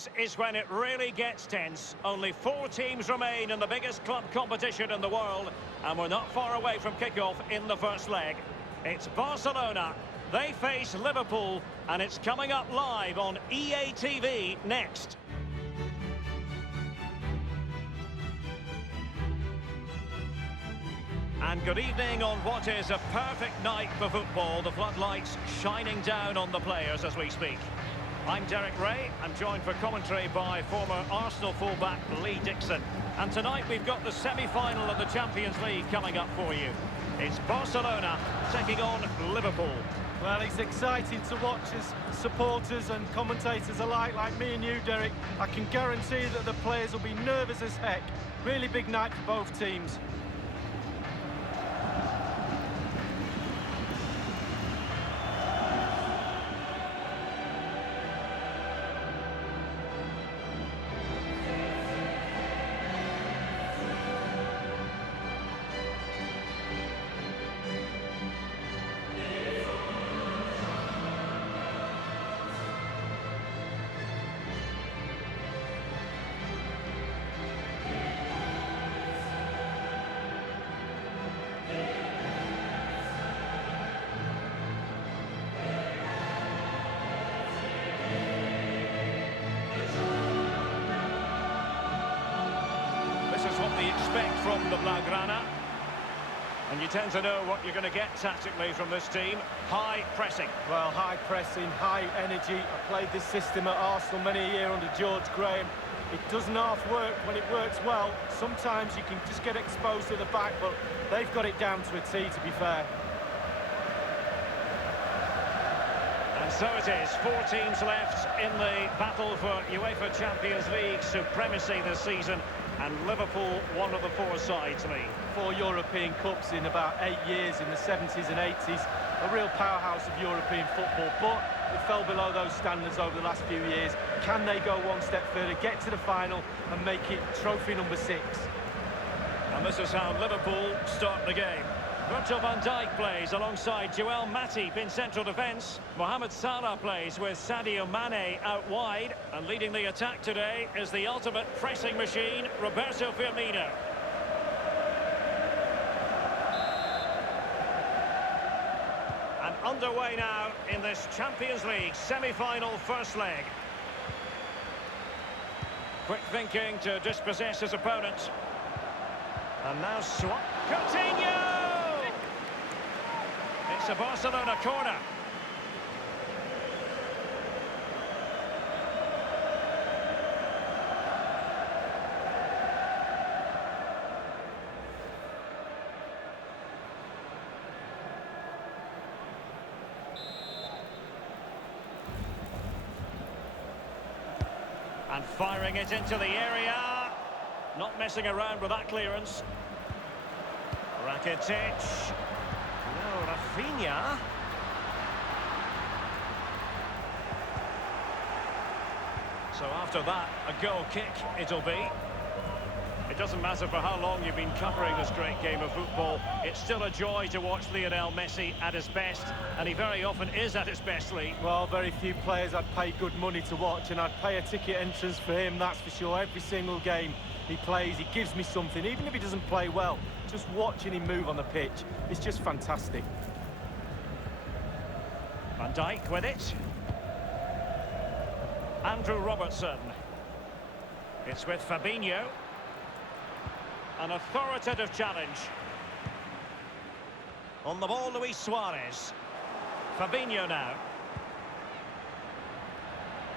This is when it really gets tense. Only 4 teams remain in the biggest club competition in the world, and we're not far away from kickoff in the first leg. It's Barcelona. They face Liverpool, and it's coming up live on EA TV next. And good evening on what is a perfect night for football. The floodlights shining down on the players as we speak. I'm Derek Ray. I'm joined for commentary by former Arsenal fullback Lee Dixon. And tonight we've got the semi-final of the Champions League coming up for you. It's Barcelona taking on Liverpool. Well, it's exciting to watch as supporters and commentators alike, like me and you, Derek. I can guarantee that the players will be nervous as heck. Really big night for both teams. This is what we expect from the Blaugrana. And you tend to know what you're going to get tactically from this team. High pressing. Well, high pressing, high energy. I played this system at Arsenal many a year under George Graham. It doesn't half work when it works well. Sometimes you can just get exposed to the back, but they've got it down to a T, to be fair. And so it is, 4 teams left in the battle for UEFA Champions League supremacy this season. And Liverpool, one of the 4 sides, Lee. 4 European Cups in about 8 years, in the 70s and 80s. A real powerhouse of European football, but it fell below those standards over the last few years. Can they go one step further, get to the final and make it trophy number 6? And this is how Liverpool start the game. Virgil van Dijk plays alongside Joel Matip in central defence. Mohamed Salah plays with Sadio Mane out wide. And leading the attack today is the ultimate pressing machine, Roberto Firmino. And underway now in this Champions League semi-final first leg. Quick thinking to dispossess his opponent. And now swap. Coutinho! It's a Barcelona corner. And firing it into the area. Not messing around with that clearance. Rakitic. No, Rafinha. So after that, a goal kick it'll be. It doesn't matter for how long you've been covering this great game of football. It's still a joy to watch Lionel Messi at his best, and he very often is at his best, Lee. Well, very few players I'd pay good money to watch, and I'd pay a ticket entrance for him, that's for sure. Every single game he plays, he gives me something, even if he doesn't play well. Just watching him move on the pitch, it's just fantastic. Van Dijk with it. Andrew Robertson. It's with Fabinho. An authoritative challenge. On the ball, Luis Suarez. Fabinho now.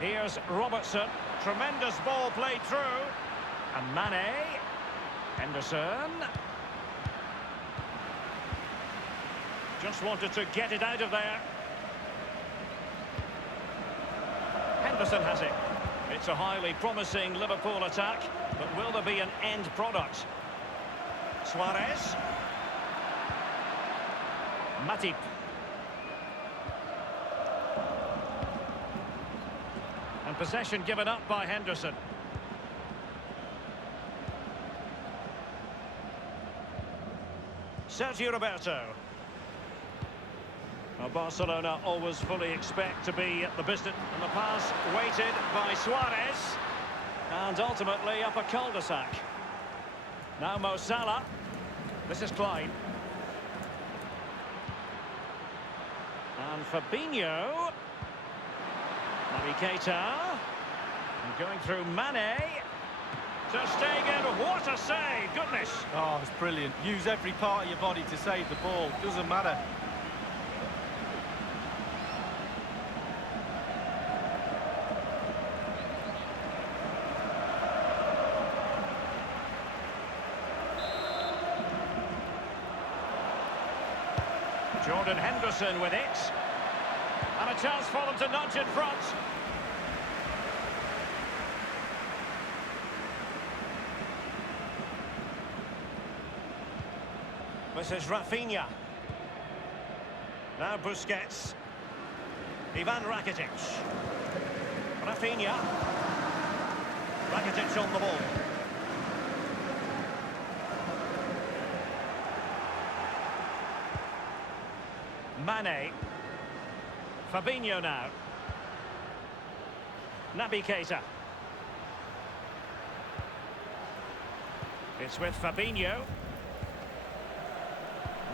Here's Robertson. Tremendous ball played through. And Mane. Henderson. Just wanted to get it out of there. Henderson has it. It's a highly promising Liverpool attack, but will there be an end product? Suarez. Matip. And possession given up by Henderson. Sergio Roberto. Well, Barcelona always fully expect to be at the business. And the pass weighted by Suarez. And ultimately up a cul-de-sac. Now Mo Salah. This is Klein. And Fabinho. Naby Keita. And going through Mane. Ter Stegen, what a save, goodness. Oh, it's brilliant. Use every part of your body to save the ball. Doesn't matter. Jordan Henderson with it. And a chance for them to nudge in front. This is Rafinha. Now Busquets. Ivan Rakitic. Rafinha. Rakitic on the ball. Mane. Fabinho now. Naby Keita. It's with Fabinho.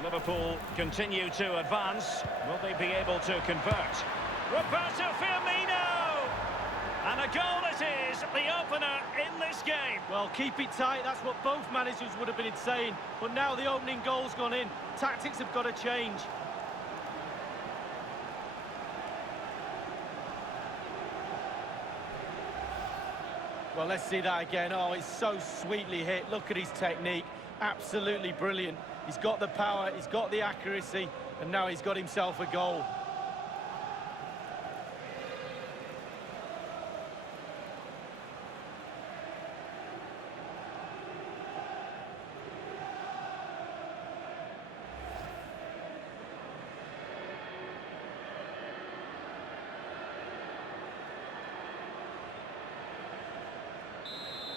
Liverpool continue to advance. Will they be able to convert? Roberto Firmino! And a goal it is, the opener in this game. Well, keep it tight, that's what both managers would have been saying. But now the opening goal's gone in. Tactics have got to change. Well, let's see that again. Oh, it's so sweetly hit. Look at his technique. Absolutely brilliant. He's got the power, he's got the accuracy, and now he's got himself a goal.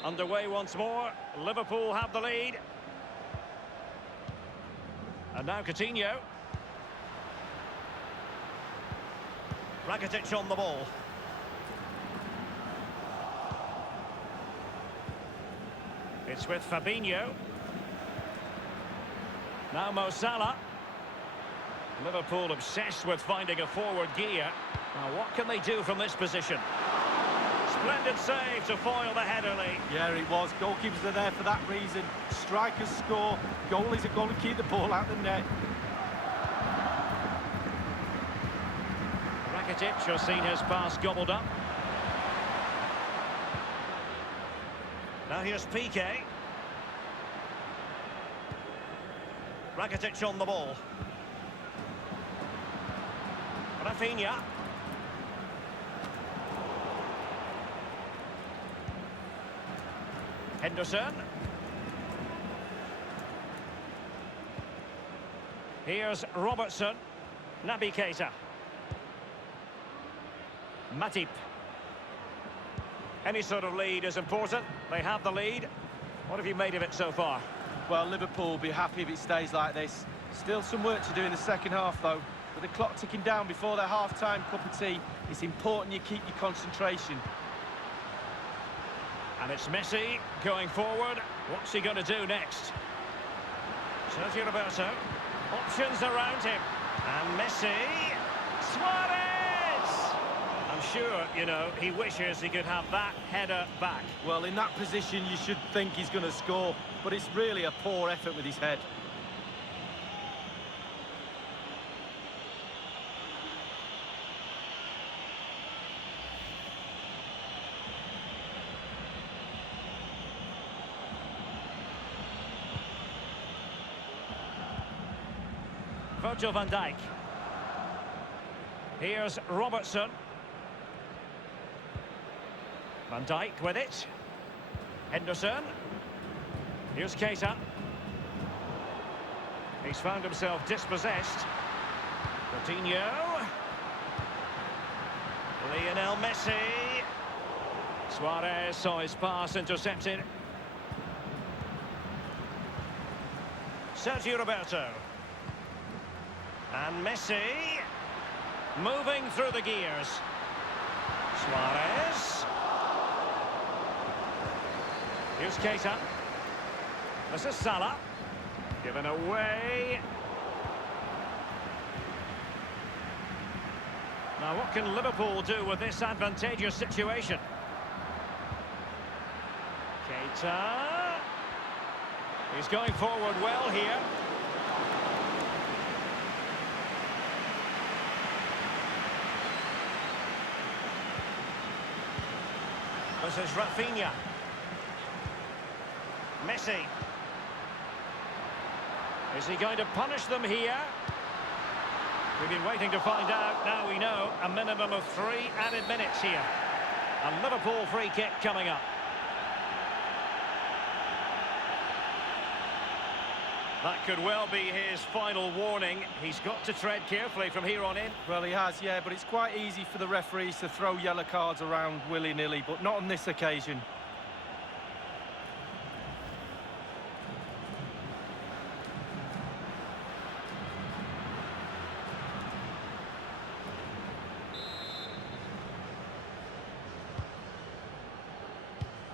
Underway once more. Liverpool have the lead. And now Coutinho. Rakitic on the ball. It's with Fabinho. Now Mo Salah. Liverpool obsessed with finding a forward gear. Now what can they do from this position? Splendid save to foil the header lead. Yeah, it was. Goalkeepers are there for that reason. Strikers score. Goalies are going to keep the ball out the net. Rakitic has seen his pass gobbled up. Now here's Piqué. Rakitic on the ball. Rafinha. Henderson. Here's Robertson. Naby Keita. Matip. Any sort of lead is important. They have the lead. What have you made of it so far? Well, Liverpool will be happy if it stays like this. Still some work to do in the second half, though. With the clock ticking down before their half-time cup of tea, it's important you keep your concentration. And it's Messi going forward. What's he going to do next? Sergio Roberto. Options around him. And Messi. Suarez! I'm sure, you know, he wishes he could have that header back. Well, in that position, you should think he's going to score, but it's really a poor effort with his head. Virgil van Dijk. Here's Robertson. Van Dijk with it. Henderson. Here's Keita. He's found himself dispossessed. Coutinho. Lionel Messi. Suarez saw his pass intercepted. Sergio Roberto. And Messi. Moving through the gears. Suarez. Here's Keita. This is Salah. Given away. Now, what can Liverpool do with this advantageous situation? Keita. He's going forward well here. This is Rafinha. Messi. Is he going to punish them here? We've been waiting to find out. Now we know a minimum of 3 added minutes here. A Liverpool free kick coming up. That could well be his final warning. He's got to tread carefully from here on in. Well, he has, yeah, but it's quite easy for the referees to throw yellow cards around willy-nilly, but not on this occasion.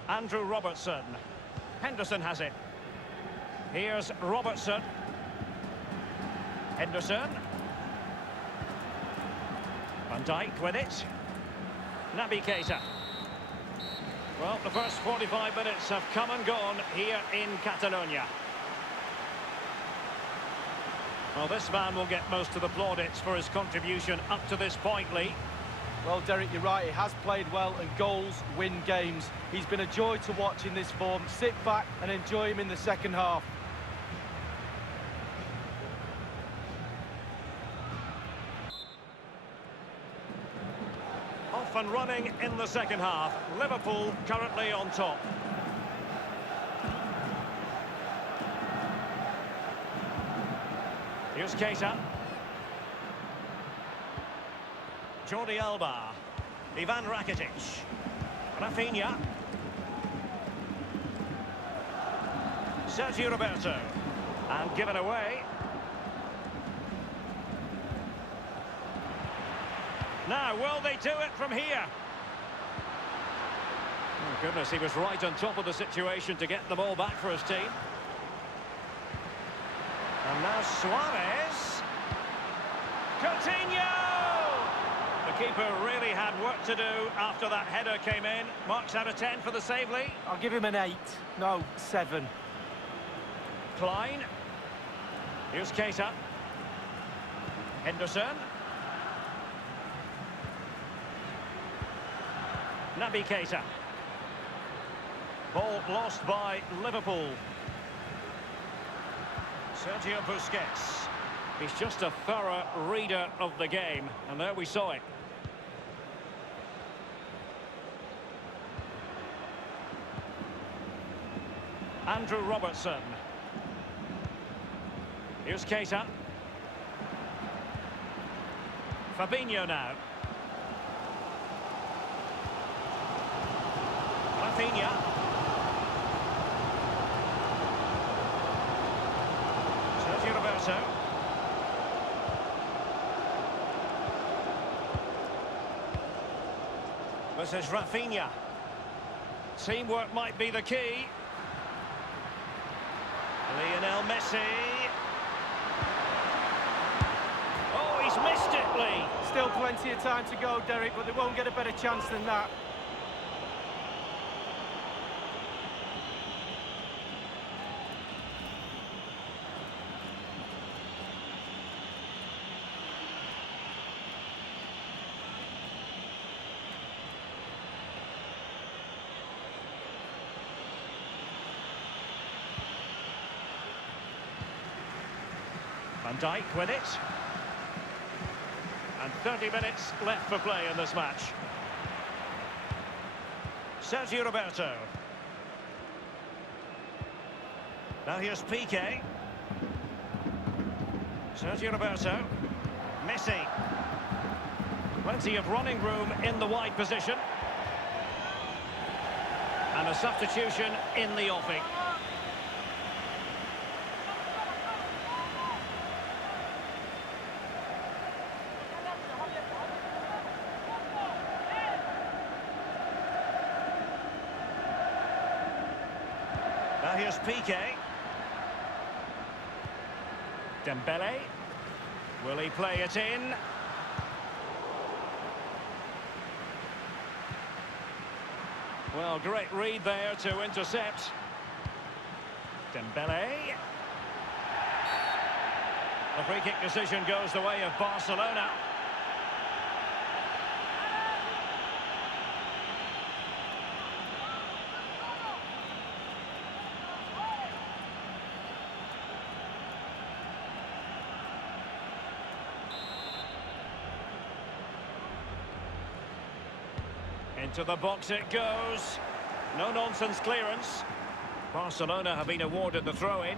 Andrew Robertson. Henderson has it. Here's Robertson. Henderson. Van Dijk with it. Naby Keita. Well, the first 45 minutes have come and gone here in Catalonia. Well, this man will get most of the plaudits for his contribution up to this point, Lee. Well, Derek, you're right. He has played well, and goals win games. He's been a joy to watch in this form. Sit back and enjoy him in the second half. Off and running in the second half. Liverpool currently on top. Here's Keita. Jordi Alba. Ivan Rakitic. Rafinha. Sergio Roberto. And given away. Now, will they do it from here? Oh, goodness, he was right on top of the situation to get the ball back for his team. And now Suarez. Coutinho! The keeper really had work to do after that header came in. Marks out of 10 for the save, Lee. I'll give him an 8. No, 7. Klein. Here's Keita. Henderson. Naby Keita. Ball lost by Liverpool. Sergio Busquets. He's just a thorough reader of the game, and there we saw it. Andrew Robertson. Here's Keita. Fabinho now. Rafinha. Sergio Roberto. This is Rafinha. Teamwork might be the key. Lionel Messi. Oh, he's missed it, Lee. Still plenty of time to go, Derek, but they won't get a better chance than that. Van Dijk with it. And 30 minutes left for play in this match. Sergio Roberto. Now here's Piqué. Sergio Roberto. Messi. Plenty of running room in the wide position. And a substitution in the offing. Now here's Piqué. Dembele. Will he play it in? Well, great read there to intercept. Dembele. The free kick decision goes the way of Barcelona. Into the box it goes. No-nonsense clearance. Barcelona have been awarded the throw-in.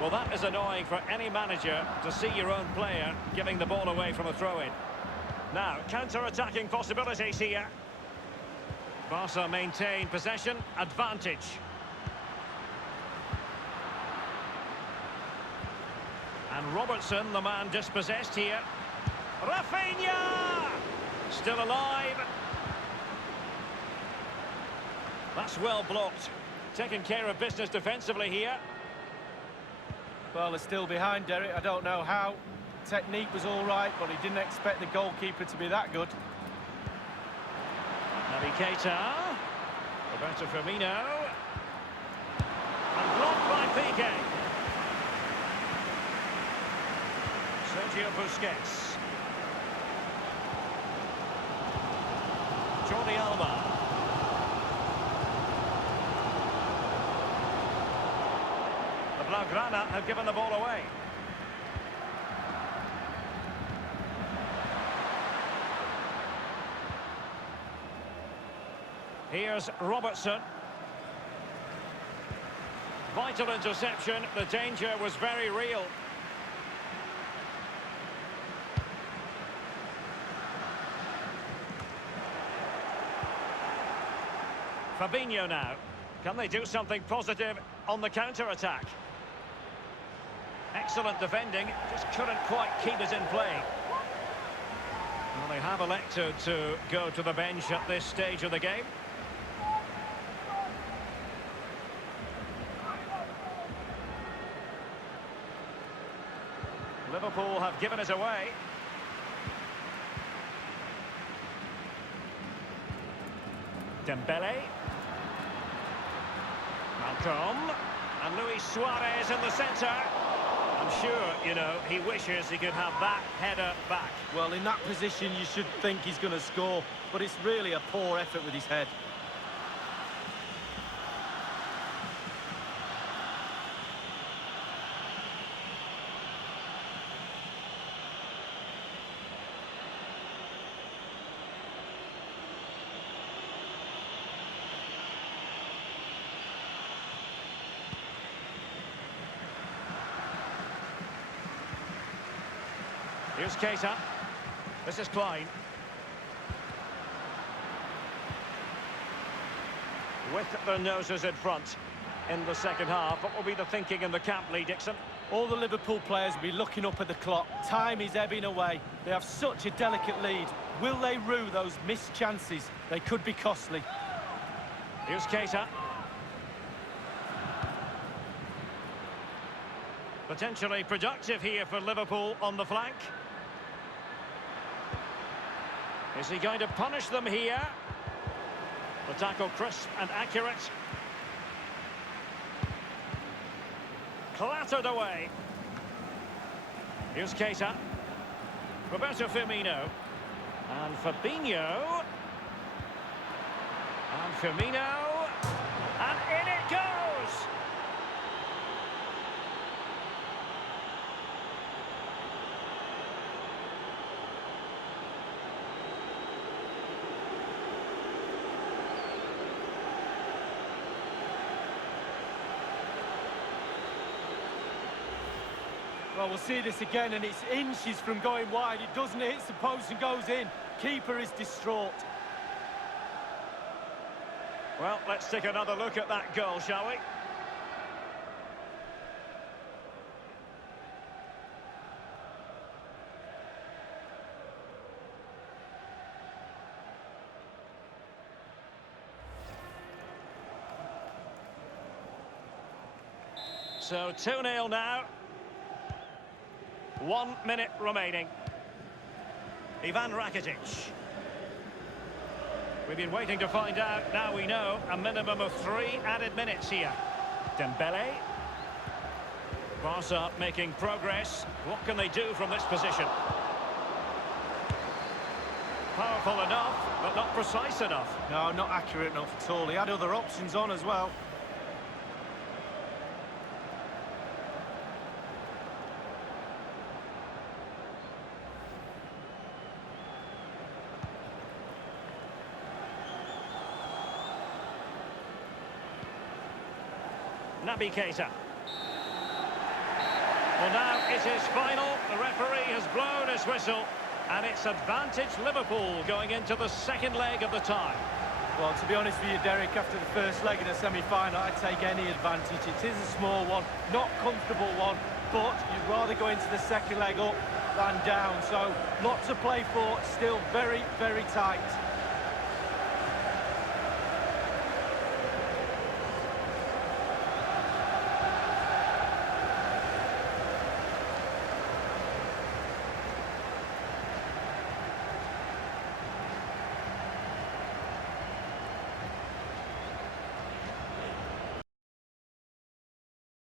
Well, that is annoying for any manager to see your own player giving the ball away from a throw-in. Now, counter-attacking possibilities here. Barca maintain possession, advantage. And Robertson, the man dispossessed here. Rafinha! Still alive. That's well blocked. Taking care of business defensively here. Well, they're still behind, Derek. I don't know how. Technique was all right, but he didn't expect the goalkeeper to be that good. Naby Keita. Roberto Firmino. And blocked by Piqué. Sergio Busquets. Jordi Alba. The Blaugrana have given the ball away. Here's Robertson. Vital interception. The danger was very real. Fabinho now. Can they do something positive on the counter-attack? Excellent defending, just couldn't quite keep it in play. Well, they have elected to go to the bench at this stage of the game. Liverpool have given it away. Dembele. Malcolm. And Luis Suarez in the centre. I'm sure, you know, he wishes he could have that header back. Well, in that position, you should think he's going to score, but it's really a poor effort with his head. Here's Keita. This is Klein. With their noses in front in the second half. What will be the thinking in the camp, Lee Dixon? All the Liverpool players will be looking up at the clock. Time is ebbing away. They have such a delicate lead. Will they rue those missed chances? They could be costly. Here's Keita. Potentially productive here for Liverpool on the flank. Is he going to punish them here? The tackle crisp and accurate. Clattered away. Here's Keita. Roberto Firmino. And Fabinho. And Firmino. And in it goes! Well, we'll see this again, and it's inches from going wide. It doesn't hit the post and goes in. Keeper is distraught. Well, let's take another look at that goal, shall we? So 2-0 now. 1 minute remaining. Ivan Rakitic. We've been waiting to find out. Now we know a minimum of 3 added minutes here. Dembele. Barca making progress. What can they do from this position? Powerful enough, but not precise enough. No, not accurate enough at all. He had other options on as well. Naby Keita. Well, now it is final. The referee has blown his whistle, and it's advantage Liverpool going into the second leg of the tie. Well, to be honest with you, Derek, after the first leg in a semi-final, I'd take any advantage. It is a small one, not comfortable one, but you'd rather go into the second leg up than down. So, lots to play for, still very, very tight.